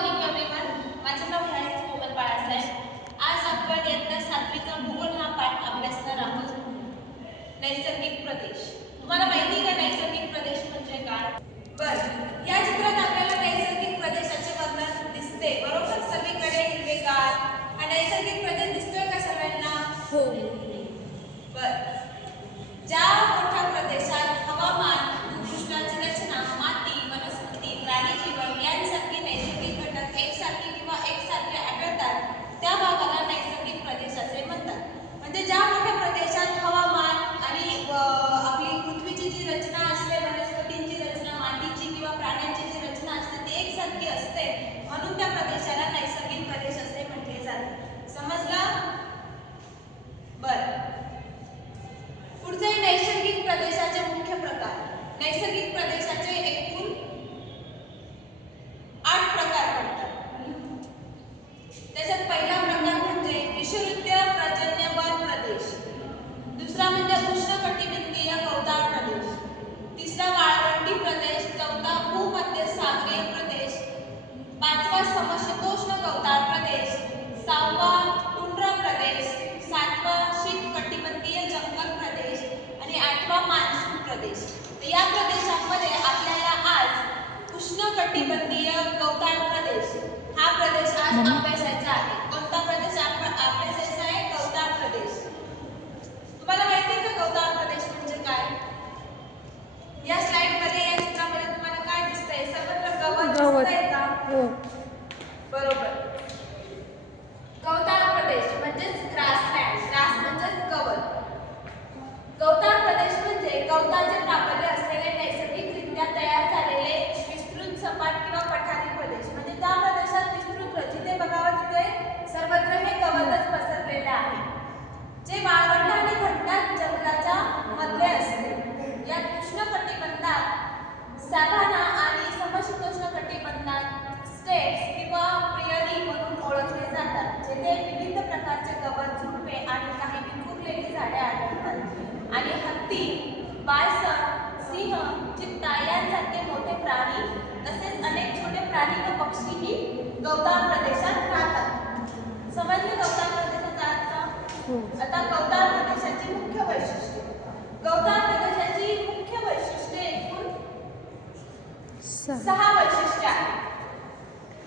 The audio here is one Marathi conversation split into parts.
Morning everyone. माझे नाव आहे कोमल बाळासाहेब. आज आपण इयत्ता 7वीचा भूगोल हा पाठ अभ्यासणार आहोत. नैसर्गिक प्रदेश. तुम्हाला माहिती आहे का नैसर्गिक प्रदेश म्हणजे काय? बरं, या चित्रात आपल्याला नैसर्गिक प्रदेशाचे वर्णन दिसते. बरोबर, सगळीकडे हिरवेगार हा नैसर्गिक प्रदेश दिसतोय का सर्वांना? हो. बरं, ज्या मोठ्या प्रदेशात हवामान, भूपृष्ठाची रचना, माती, वनस्पती, प्राणी जीवन यांसारखे नैसर्गिक घटक एकसारखे आढळतात त्या भागाला नैसर्गिक प्रदेश असे म्हणतात. म्हणजे ज्या मोठ्या प्रदेशात हवामान आणि आपली पृथ्वीची जी रचना असते, वनस्पतींची रचना, मातीची किंवा प्राण्यांची जी रचना असते ती एकसारखी असते, म्हणून त्या प्रदेशाला नैसर्गिक प्रदेश असे म्हटले जाते. समजलं? बरं, पुढचे नैसर्गिक प्रदेशाचे मुख्य प्रकार. नैसर्गिक प्रदेशाचे एकूण 8 प्रकार पडतात. त्याच्यात पहिला प्रकार म्हणजे विषुववृत्तीय पर्जन्यमान प्रदेश, दुसरा म्हणजे उष्णकटिबंधीय गवताळ प्रदेश, तिसरा वाळवंटी प्रदेश, चौथा भूमध्यसागरीय प्रदेश, पाचवा समशीतोष्ण गवताळ प्रदेश, सहावा टुंड्रा प्रदेश, सातवा शीतकटिबंधीय जंगल प्रदेश आणि आठवा मान्सून प्रदेश. तर या प्रदेशांमध्ये आपल्याला आज उष्णकटिबंधीय गवताळ प्रदेश हा प्रदेश आज अभ्यासायचा आहे. कोणता प्रदेश अभ्यासायचा आहे? गवताळ प्रदेश. तुम्हाला माहिती आहे का गवताळ प्रदेश म्हणजे काय? या स्लाइड मध्ये, या चित्रामध्ये तुम्हाला काय दिसतंय? सर्वत्र गवत दिसतंय का? हो. बरोबर. गवताळ प्रदेश म्हणजेच ग्रासलँड. ग्रास म्हणजेच गवत. गवताळ प्रदेश म्हणजे गवताचे प्राबल्य असलेले नैसर्गिकरित्या तयार झालेले विस्तृत सपाट किंवा पठारी प्रदेश. म्हणजे त्या प्रदेशात विस्तृत जिथे बघावं तिथे सर्वत्र हे गवतच पसरलेले आहे, जे वाळवंट आणि घनदाट जंगलाच्या मध्ये असते. यात उष्णकटिबंधात सॅव्हाना आणि समशीतोष्ण कटिबंधात स्टेप्स किंवा प्रियरी म्हणून ओळखले जातात, जेथे विविध प्रकारचे गवत, झुडपे आणि काही विखुरलेली झाडे आढळतात. आणि हत्ती, बायसन, सिंह, चित्ता यांसारखे मोठे प्राणी तसेच अनेक छोटे प्राणी व पक्षीही गवताळ प्रदेशात राहतात. समजले गवताळ प्रदेशाचा अर्थ? आता गवताळ प्रदेशाची मुख्य वैशिष्ट्ये. गवताळ प्रदेशाची मुख्य वैशिष्ट्ये एकूण 6 वैशिष्ट्ये आहेत.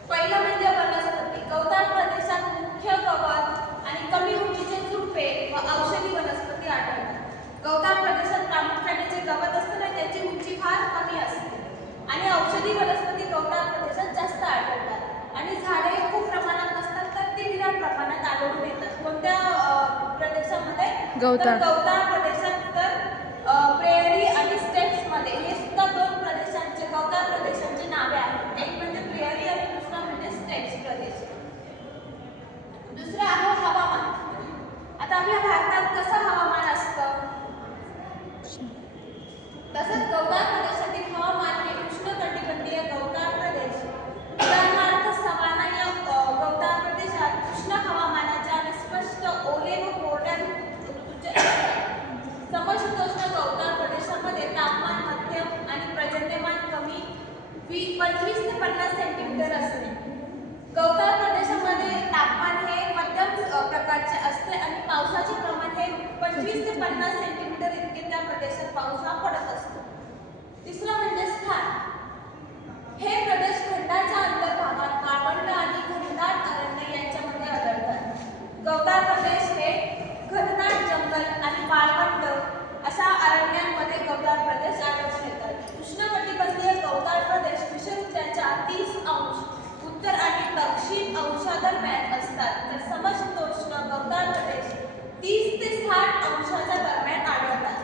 पहिलं म्हणजे वनस्पती. गवताळ प्रदेशात मुख्य गवत आणि कमी उंचीचे झुडपे व औषधी वनस्पती आढळतात. गवताळ प्रदेशात प्रामुख्याने जे गवत असते ना त्याची उंची फार कमी असते आणि औषधी वनस्पती गवताळ प्रदेशात जास्त आढळतात. आणि झाडे खूप प्रमाणात नसतात, तर ती विरळ प्रमाणात आढळून येतात. कोणत्या प्रदेशामध्ये? गवताळ प्रदेशात. तर प्रेयरी आणि स्टेप्स मध्ये हे सुद्धा 2 प्रदेशांचे, गवताळ प्रदेशांची नावे आहेत. एक म्हणजे प्रेयरी आणि दुसरा म्हणजे स्टेप्स प्रदेश. दुसरं आहे हवामान. आता आपल्या भारतात कसं हवामान असतं, तसंच गवताळ प्रदेशातील हवामान हे उष्णकटिबंधीय गवताळ प्रदेश, उदाहरणार्थ सवाना या गवताळ प्रदेशात उष्ण हवामानाचे आणि स्पष्ट ओले व कोरड्या ऋतूचे असतात. समशीतोष्ण गवताळ प्रदेशामध्ये तापमान मध्यम आणि पर्जन्यमान कमी 25 ते 50 सेंटीमीटर असते. गवताळ प्रदेशामध्ये तापमान हे मध्यम प्रकारचे असते आणि पावसाचे प्रमाण हे 25 ते 50 सेंटीमीटर इतके त्या प्रदेशात पाऊस हा पडत असतो. तिसरं म्हणजे स्थान. हे प्रदेश खंडाच्या अंतर्भागात वाळवंट आणि घनदाट अरण्य यांच्यामध्ये आढळतात. गवताळ प्रदेश हे घनदाट जंगल आणि वाळवंट अशा अरण्यांमध्ये गवताळ प्रदेश आढळून येतात. उष्णकटिबंधीय गवताळ प्रदेश विषुववृत्ताच्या 30 अंश उत्तर आणि दक्षिण अंशादरम्यान असतात, तर समशीतोष्ण गवताळ प्रदेश 30 ते 60 अंशाच्या दरम्यान आढळतात.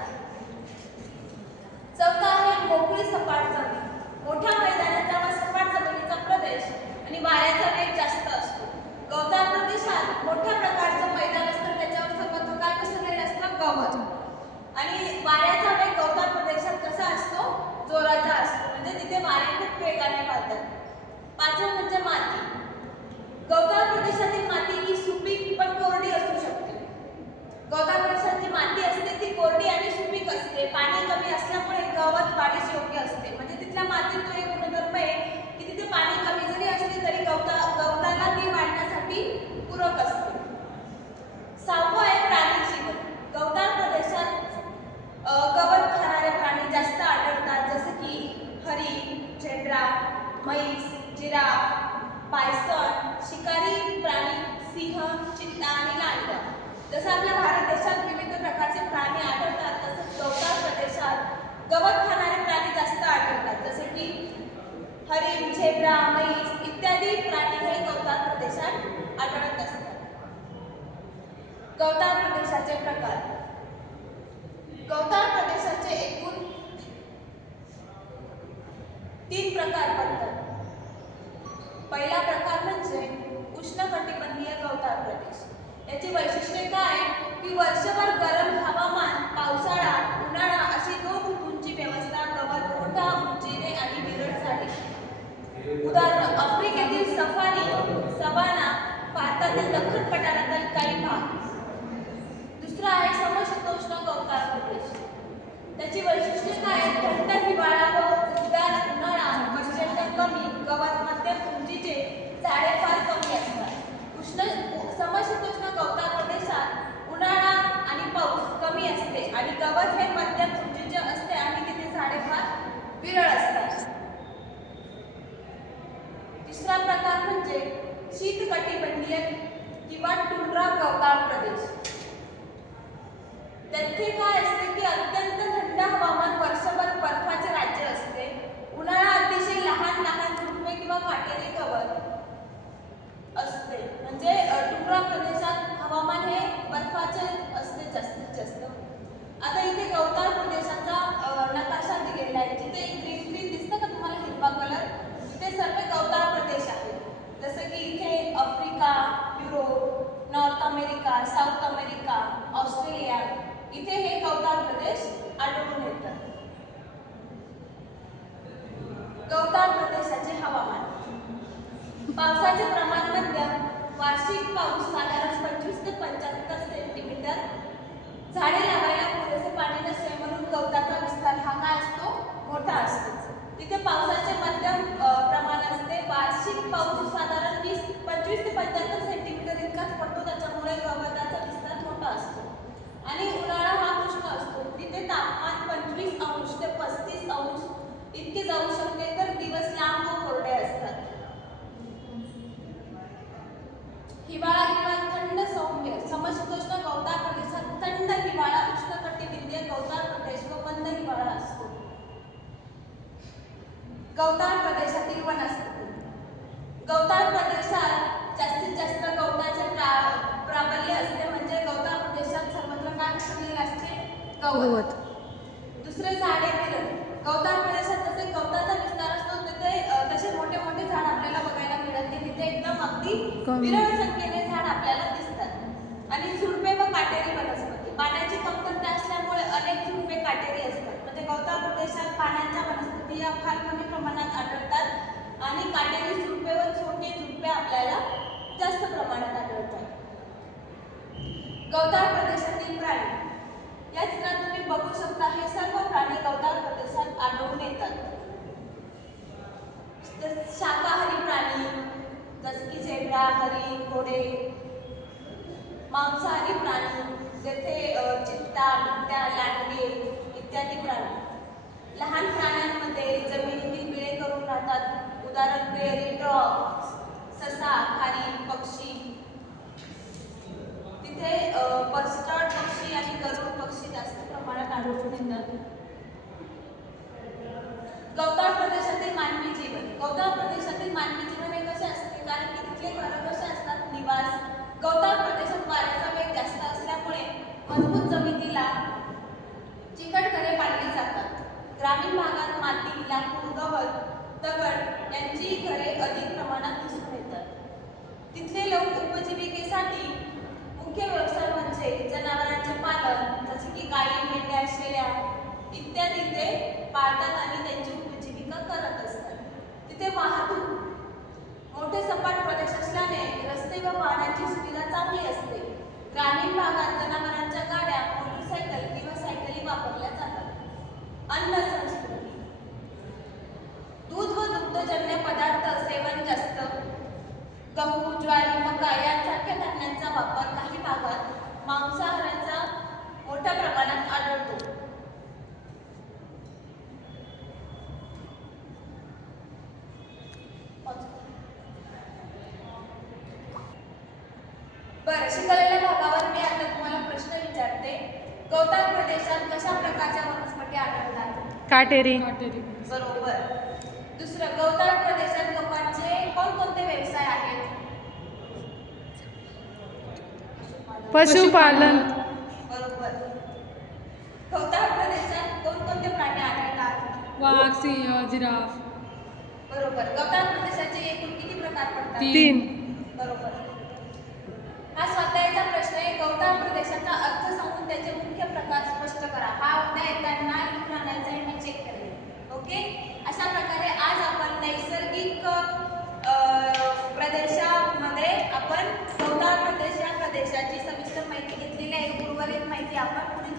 चौथा आहे मोकळी सपाट जमीन. मोठ्या मैदानाचा व सपाट जमिनीचा प्रदेश आणि वाऱ्याचा वेग जास्त असतो. गवताळ प्रदेशात मोठ्या प्रकारचं मैदान असतं, त्याच्यावर सर्वत्र काय पसरलेलं असतं? गवत. आणि वाऱ्याचा वेग गवताळ प्रदेशात कसा असतो? जोराचा असतो, म्हणजे तिथे वारे खूप वेगाने वाहतात. पाचवं म्हणजे माती. गवताळ प्रदेशातील माती ही सुपीक पण कोरडी असू शकते. गवताळ प्रदेशात जी माती असते ती कोरडी आणि सुपीक असते. पाणी कमी असल्यामुळे गवत वाढीस योग्य असते, म्हणजे जिराफ, बायसन, शिकारी प्राणी सिंह, चित्ता आणि लांडगा. जसं आपल्या भारत देशात विविध प्रकारचे प्राणी आढळतात, तसंच गवताळ प्रदेशात गवत खाणारे प्राणी जास्त आढळतात, जसे की हरिण, झेब्रा, म्हैस इत्यादी प्राणी हे गवताळ प्रदेशात आढळत असतात. गवताळ प्रदेशाचे प्रकार. गवताळ प्रदेशाचे एकूण 3 प्रकार पडतात. पहिला प्रकार म्हणजे उष्णकटिबंधीय गवताळ प्रदेश. याची वैशिष्ट्ये काय की वर्षभर गरम हवामान, पावसाळा, उन्हाळा अशी 2 ऋतूंची व्यवस्था, गवत मोठा, उंचीने आणि विरळ झाडे. उदाहरण आफ्रिकेतील सवाना, भारतातील दख्खन पठारातील काही भाग. दुसरा आहे समशीतोष्ण गवताळ प्रदेश. त्याची वैशिष्ट्ये काय? थंड हिवाळा व उबदार उन्हाळा, प्रचंड कमी गवत, मध्यम उंचीचे, झाडे फार कमी असतात. समशीतोष्ण गवताळ प्रदेशात उन्हाळा आणि पाऊस कमी असते आणि गवत हे मध्यम उंचीचे असते आणि तिथे झाडे फार विरळ असतात. तिसरा प्रकार म्हणजे शीतकटिबंधीय किंवा टुंड्रा गवताळ प्रदेश. तेथे काय असते की अत्यंत थंड हवामान, वर्षभर बर्फाचे राज्य असते. उन्हाळा अतिशय लहान लहान झुडपे किंवा काटेरी गवत असते. म्हणजे टुंड्रा प्रदेशात हवामान हे बर्फाचे असते जास्तीत जास्त. आता इथे गवताळ प्रदेशाचा नकाशा दिलेला आहे. जिथे ग्रीन ग्रीन दिसतं का तुम्हाला, हिरवा कलर, इथे सर्व गवताळ प्रदेश आहेत. जसं की इथे Africa, Europe, north America, south America, Australia इथे हे गवताळ प्रदेश आढळून येतात. गवताळ प्रदेशाचे हवामान. पावसाचे प्रमाण मध्यम, वार्षिक पाऊस साधारण 25 ते 75 सेंटीमीटर. झाडे लावायला पुरेसे पाणी नसते म्हणून गवताचा विस्तार हा काय असतो, मोठा असतो. तिथे पावसाचे मध्यम प्रमाण असते. वार्षिक पाऊस साधारण 25 ते 75 सेंटीमीटर इतकाच पडतो, त्याच्यामुळे गवताचा विस्तार मोठा असतो. आणि उन्हाळा हा उष्ण असतो. तिथे तापमान 25 अंश ते 35 अंश इतके जाऊ शकते, तर दिवस लांब व कोरडे असतात. हिवाळा किंवा थंड सौम्य. समशीतोष्ण गवताळ प्रदेशात थंड हिवाळा, उष्णकटिबंधीय गवताळ प्रदेश व मंद हिवाळा असतो. गवताळ प्रदेशातील वनस्पती. गवताळ प्रदेशात जास्तीत जास्त गवताचे प्राबल्य असते. म्हणजे गवताळ प्रदेशात सर्वत्र काय पसरलेले असते, गवत. दुसरे झाडे विरळ. गवताळ प्रदेशात जसे गवताचा विस्तार असतो तिथे तसे मोठे मोठे झाड आपल्याला बघायला मिळत नाही. तिथे एकदम अगदी विरळ संख्येने झाड आपल्याला दिसतात. आणि झुडपे व काटेरी वनस्पती. पाण्याची कमतरता असल्यामुळे अनेक झुडपे काटेरी असतात. म्हणजे गवताळ प्रदेशात पाण्याच्या वनस्पती या फार कमी प्रमाणात आढळतात आणि काटेरी झुडपे व छोटे झुडपे आपल्याला जास्त प्रमाणात आढळतात. गवताळ प्रदेशातील प्राणी. या चित्रात तुम्ही बघू शकता हे सर्व प्राणी गवताळ प्रदेशात आढळून येतात. शाकाहारी प्राणी जसे की झेब्रा, हरिण, घोडे. मांसाहारी प्राणी जेथे चित्ता, बिबट्या, लांडगे इत्यादी प्राणी. लहान प्राण्यांमध्ये जमिनीतील बिळे करून राहतात. उदाहरण प्रेअरी डॉग, ससा, खारी, पक्षी. तिथे बस्टर्ड पक्षी आणि गरुड पक्षी जास्त प्रमाणात आढळून येतात. गवताळ प्रदेशातील मानवी जीवन. गवताळ प्रदेशातील मानवी जीवन हे कसे असते, कारण की तिथले घरं कसे असतात, निवास. गवताळ प्रदेशात वाऱ्याचा वेग जास्त असल्यामुळे मजबूत जमिनीला चिकट घरे बांधली जातात. ग्रामीण भागात माती, लाकूड, गवत, दगड यांची घरे अधिक प्रमाणात दिसून येतात. तिथले लोक उपजीविकेसाठी मुख्य व्यवसाय म्हणजे जनावरांचे पालन, जसे की गायी, मेंढ्या, शेळ्या इत्यादी ते पाळतात आणि त्यांची उपजीविका करत असतात. तिथे वाहतूक. मोठे सपाट प्रदेश असल्याने रस्ते व वाहनांची सुविधा चांगली असते. ग्रामीण भागात जनावरांच्या गाड्या, मोटरसायकल किंवा सायकली वापरल्या जातात. अन्न संस्कृती. दूध व दुग्धजन्य पदार्थ सेवन जास्त. गहू, ज्वारी, मका यांसारख्या धान्यांचा वापर. काही भागात मांसाहाराचा मोठ्या प्रमाणात आढळतो. शिकलेल्या भागावर मी आता तुम्हाला प्रश्न विचारते. गौतान प्रदेशात कशा प्रकारच्या वनस्पती आढळतात? काटेरी. बरोबर. दुसरं, गौतान प्रदेशात लोकांचे कोणकोणते व्यवसाय आहेत? पशुपालन. बरोबर. गौतान प्रदेशात कोणकोणते प्राणी आढळतात? वाघ, सिंह, जिराफ. बरोबर. गौतान प्रदेशाचे एकूण किती प्रकार पडतात? 3. बरोबर. हा स्वाध्यायाचा प्रश्न आहे. गौतान प्रदेशाचा अर्थ सांगून त्याचे मुख्य प्रकार स्पष्ट करा. हा उद्या येताना लिहून आणायचा आहे, मी चेक करेन. ओके. अशा प्रकारे आज आपण नैसर्गिक प्रदेशामध्ये आपण गौतान प्रदेश या प्रदेशाची सविस्तर माहिती घेतलेली आहे. उर्वरित माहिती आपण पुढील